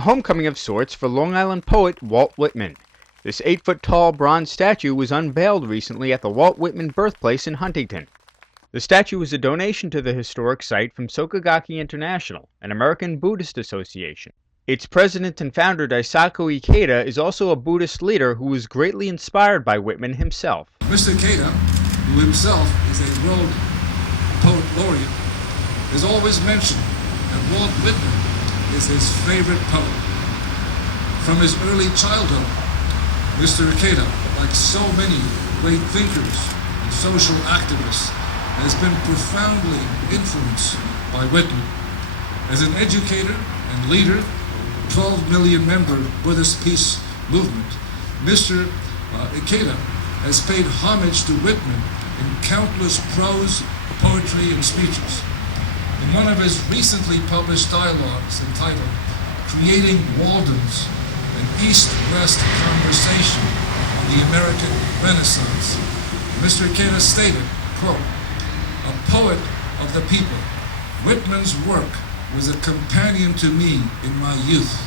a homecoming of sorts for Long Island poet Walt Whitman. This 8-foot-tall bronze statue was unveiled recently at the Walt Whitman birthplace in Huntington. The statue was a donation to the historic site from Sokagaki International, an American Buddhist association. Its president and founder, Daisaku Ikeda, is also a Buddhist leader who was greatly inspired by Whitman himself. Mr. Ikeda, who himself is a world poet laureate, has always mentioned that Walt Whitman is his favorite poet. From his early childhood, Mr. Ikeda, like so many great thinkers and social activists, has been profoundly influenced by Whitman. As an educator and leader, 12 million member Buddhist peace movement, Mr. Ikeda has paid homage to Whitman in countless prose, poetry, and speeches. In one of his recently published dialogues entitled Creating Waldens, an East-West Conversation on the American Renaissance, Mr. Ikeda stated, quote, "A poet of the people, Whitman's work was a companion to me in my youth.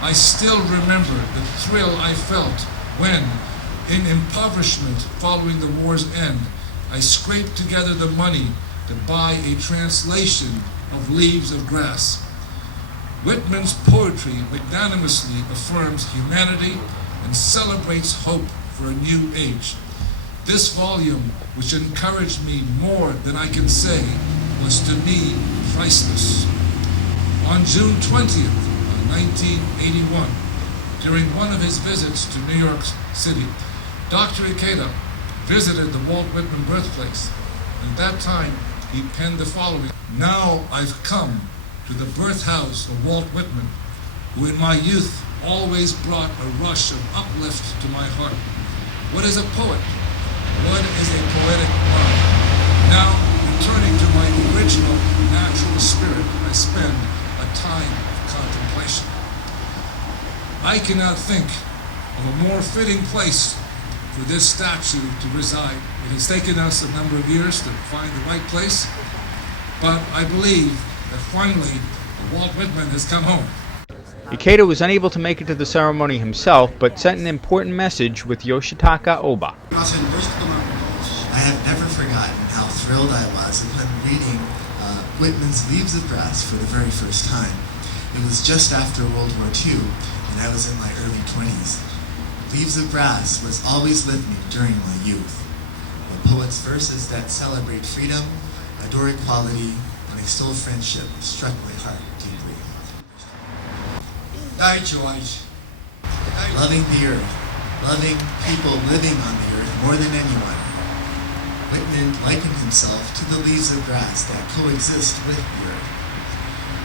I still remember the thrill I felt when, in impoverishment following the war's end, I scraped together the money to buy a translation of Leaves of Grass. Whitman's poetry magnanimously affirms humanity and celebrates hope for a new age. This volume, which encouraged me more than I can say, was to me priceless." On June 20th, 1981, during one of his visits to New York City, Dr. Ikeda visited the Walt Whitman birthplace. At that time, he penned the following: "Now I've come to the birth house of Walt Whitman, who in my youth always brought a rush of uplift to my heart. What is a poet? What is a poetic mind? Now, returning to my original natural spirit, I spend a time of contemplation." I cannot think of a more fitting place for this statue to reside. It has taken us a number of years to find the right place, but I believe that finally Walt Whitman has come home. Ikeda was unable to make it to the ceremony himself, but sent an important message with Yoshitaka Oba. I have never forgotten how thrilled I was upon reading Whitman's Leaves of Grass for the very first time. It was just after World War II, and I was in my early 20s. Leaves of Grass was always with me during my youth. The poet's verses that celebrate freedom, adore equality, and extol friendship struck my heart deeply. Loving the earth, loving people living on the earth more than anyone, Whitman likened himself to the leaves of grass that coexist with the earth.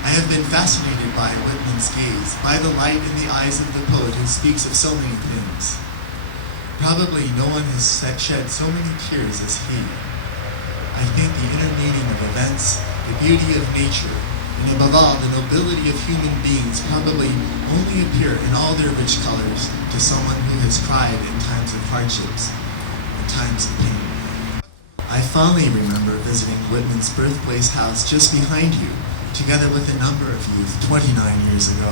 I have been fascinated by Whitman's gaze, by the light in the eyes of the poet who speaks of so many things. Probably no one has shed so many tears as he. I think the inner meaning of events, the beauty of nature, and above all, the nobility of human beings probably only appear in all their rich colors to someone who has cried in times of hardships and times of pain. I fondly remember visiting Whitman's birthplace house just behind you, together with a number of youth 29 years ago.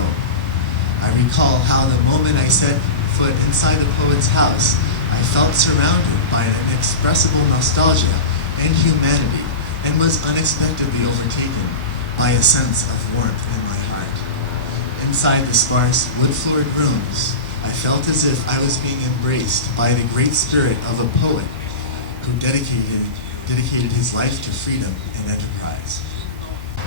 I recall how the moment I set foot inside the poet's house, I felt surrounded by an inexpressible nostalgia and humanity, and was unexpectedly overtaken by a sense of warmth in my heart. Inside the sparse, wood-floored rooms, I felt as if I was being embraced by the great spirit of a poet who dedicated his life to freedom and enterprise.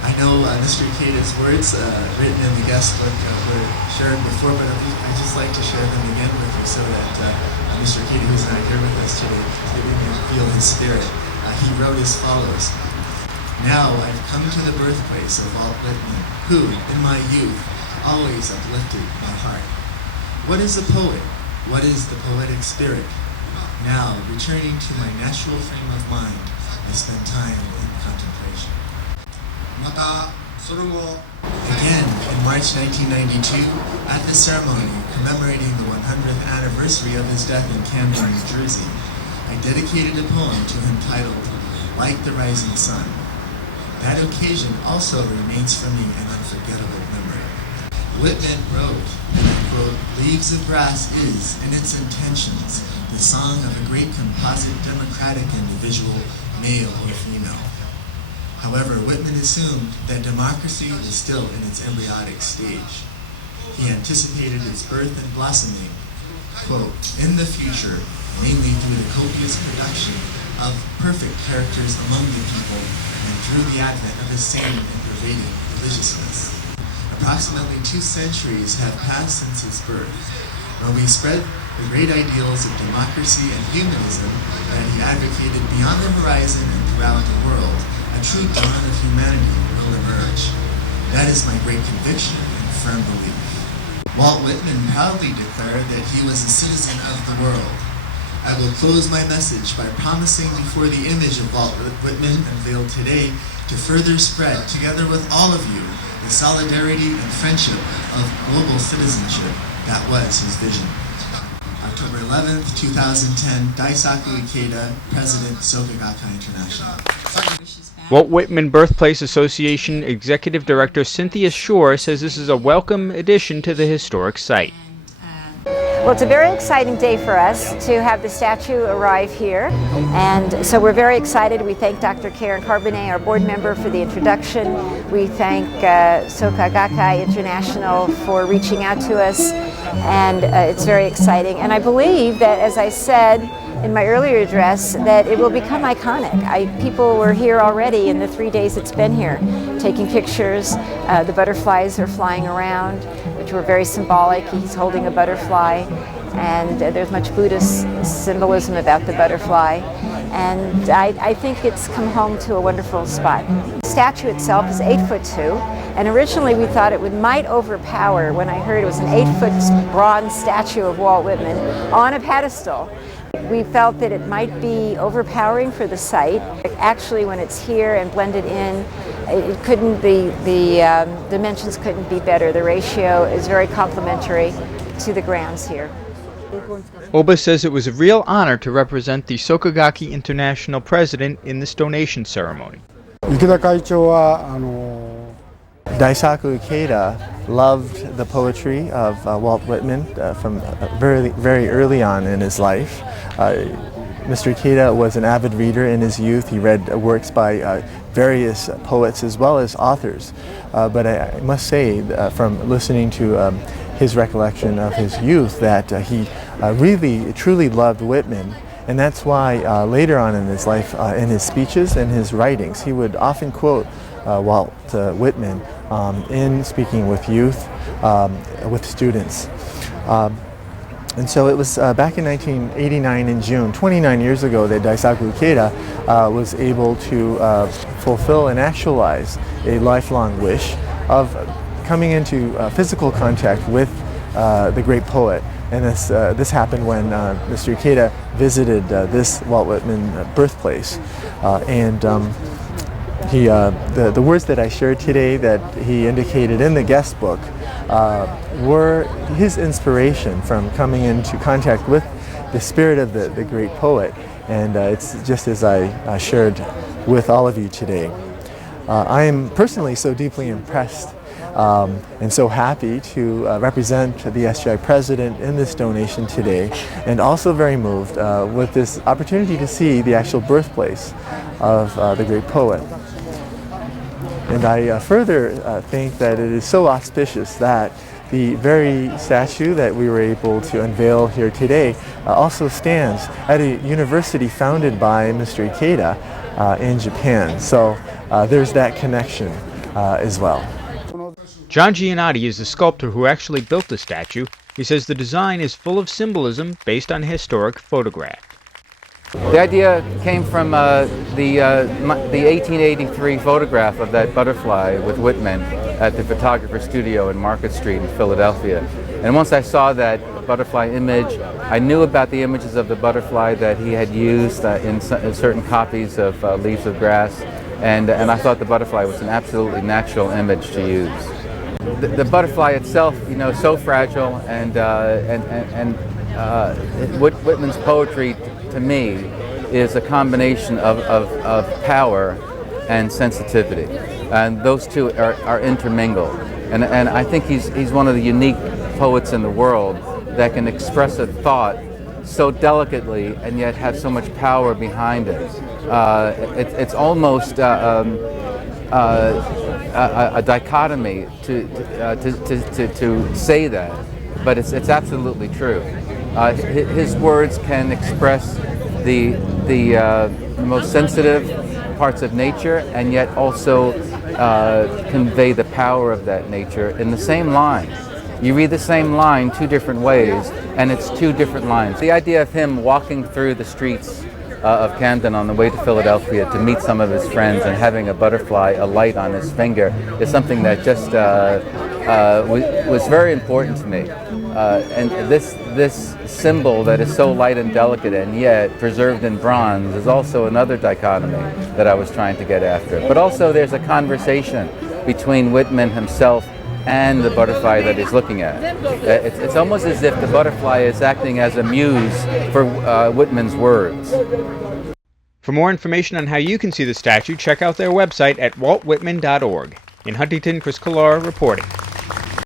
I know Mr. Ikeda's words written in the guest book were shared before, but I'd just like to share them again with you so that Mr. Ikeda, who's not here with us today, so we can feel his spirit. He wrote as follows: "Now I've come to the birthplace of Walt Whitman, who, in my youth, always uplifted my heart. What is a poet? What is the poetic spirit? Now, returning to my natural frame of mind, I spend time in contemplation." Again, in March 1992, at the ceremony commemorating the 100th anniversary of his death in Camden, New Jersey, I dedicated a poem to him titled, "Like the Rising Sun." That occasion also remains for me an unforgettable memory. Whitman wrote, and I quote, "Leaves of Grass is, in its intentions, the song of a great composite democratic individual, male or female." However, Whitman assumed that democracy is still in its embryonic stage. He anticipated its birth and blossoming, quote, "in the future, mainly through the copious production of perfect characters among the people and through the advent of a sane and pervading religiousness." Approximately 2 centuries have passed since his birth, when we spread the great ideals of democracy and humanism that he advocated beyond the horizon and throughout the world. A true dawn of humanity will emerge. That is my great conviction and firm belief. Walt Whitman proudly declared that he was a citizen of the world. I will close my message by promising before the image of Walt Whitman unveiled today to further spread, together with all of you, the solidarity and friendship of global citizenship that was his vision. October 11th, 2010, Daisaku Ikeda, President, Soka Gakkai International. Walt Whitman Birthplace Association Executive Director Cynthia Shore says this is a welcome addition to the historic site. Well, it's a very exciting day for us to have the statue arrive here, and so we're very excited. We thank Dr. Karen Carbonet, our board member, for the introduction. We thank Soka Gakkai International for reaching out to us, and it's very exciting. And I believe that, as I said in my earlier address, that it will become iconic. People were here already in the 3 days it's been here, taking pictures. The butterflies are flying around, which were very symbolic. He's holding a butterfly, and there's much Buddhist symbolism about the butterfly. And I think it's come home to a wonderful spot. The statue itself is 8'2", and originally we thought it might overpower when I heard it was an 8-foot bronze statue of Walt Whitman on a pedestal. We felt that it might be overpowering for the site. Actually, when it's here and blended in, it couldn't be, the dimensions couldn't be better. The ratio is very complementary to the grounds here. Oba says it was a real honor to represent the Soka Gakkai International president in this donation ceremony. 池田会長はDaisaku Ikeda loved the poetry of Walt Whitman from very early on in his life. Mr. Ikeda was an avid reader in his youth. He read works by various poets as well as authors. But I must say, from listening to his recollection of his youth, that he really, truly loved Whitman. And that's why later on in his life, in his speeches and his writings, he would often quote Walt Whitman in speaking with youth, with students. And so it was back in 1989 in June, 29 years ago, that Daisaku Ikeda was able to fulfill and actualize a lifelong wish of coming into physical contact with the great poet. And this happened when Mr. Ikeda visited this Walt Whitman birthplace. The words that I shared today that he indicated in the guest book were his inspiration from coming into contact with the spirit of the great poet. And it's just as I shared with all of you today. I am personally so deeply impressed and so happy to represent the SGI president in this donation today, and also very moved with this opportunity to see the actual birthplace of the great poet. And I further think that it is so auspicious that the very statue that we were able to unveil here today also stands at a university founded by Mr. Ikeda in Japan. So there's that connection as well. John Giannotti is the sculptor who actually built the statue. He says the design is full of symbolism based on a historic photograph. The idea came from the 1883 photograph of that butterfly with Whitman at the photographer studio in Market Street in Philadelphia. And once I saw that butterfly image, I knew about the images of the butterfly that he had used in certain copies of Leaves of Grass, and I thought the butterfly was an absolutely natural image to use. The butterfly itself, you know, so fragile, and Whitman's poetry, to me, is a combination of power and sensitivity, and those two are intermingled. And I think he's one of the unique poets in the world that can express a thought so delicately and yet have so much power behind it. It's almost a dichotomy to say that, but it's absolutely true. His words can express the most sensitive parts of nature and yet also convey the power of that nature in the same line. You read the same line two different ways, and it's two different lines. The idea of him walking through the streets of Camden on the way to Philadelphia to meet some of his friends and having a butterfly alight on his finger is something that just was very important to me. And this symbol that is so light and delicate and yet preserved in bronze is also another dichotomy that I was trying to get after. But also there's a conversation between Whitman himself and the butterfly that he's looking at. It's almost as if the butterfly is acting as a muse for Whitman's words. For more information on how you can see the statue, check out their website at waltwhitman.org. In Huntington, Chris Killar reporting.